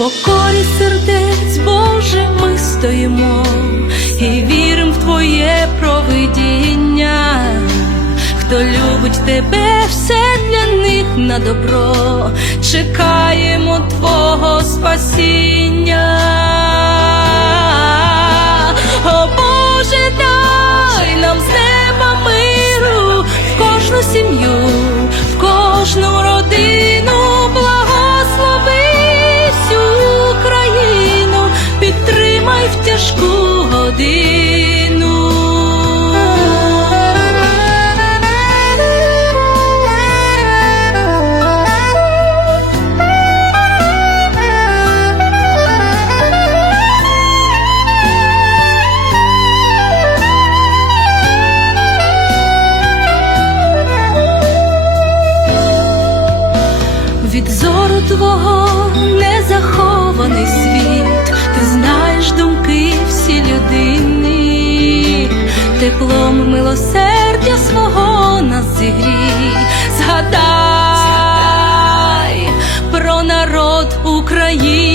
покорі сердець, Боже, ми стоїмо і віримо в Твоє провидіння. Хто любить тебе, все для них на добро, чекаємо Твого спасіння. О Боже, дай нам з неба миру в кожну сім'ю, твого не захований світ, ти знаєш думки всі людини, теплом милосердя свого нас зігрій, згадай про народ України.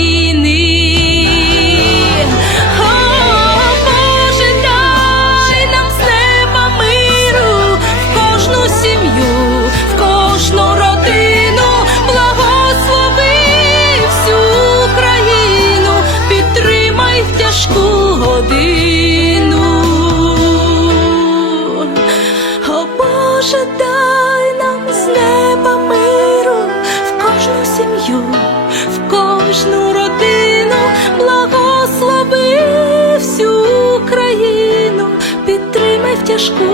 Боже, дай нам з неба миру. В кожну сім'ю, в кожну родину, благослови всю країну, підтримай в тяжку